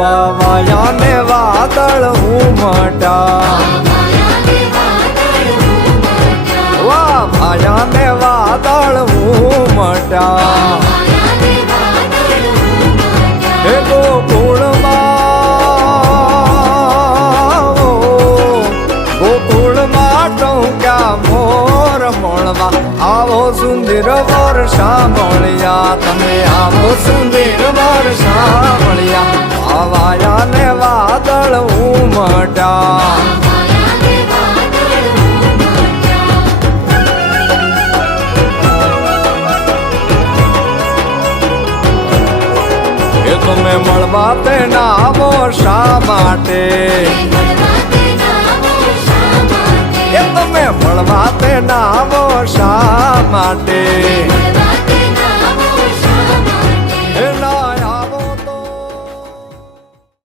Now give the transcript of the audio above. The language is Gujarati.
વાયા ને વાદળ ઉમટા વાહ ભાયા ને વાદળ ઉમટા હે ગોકુળમાં ટોક્યા મોર મળવા આવો સુંદર વર્ષા મળ્યા તમે આવો સુંદર વર્ષા મળ્યા આવાયા ને વાદળ ઉમટા એ તમે મળવા તે નાવો શા માટે એ તમે મળવા તે નાવો શા માટે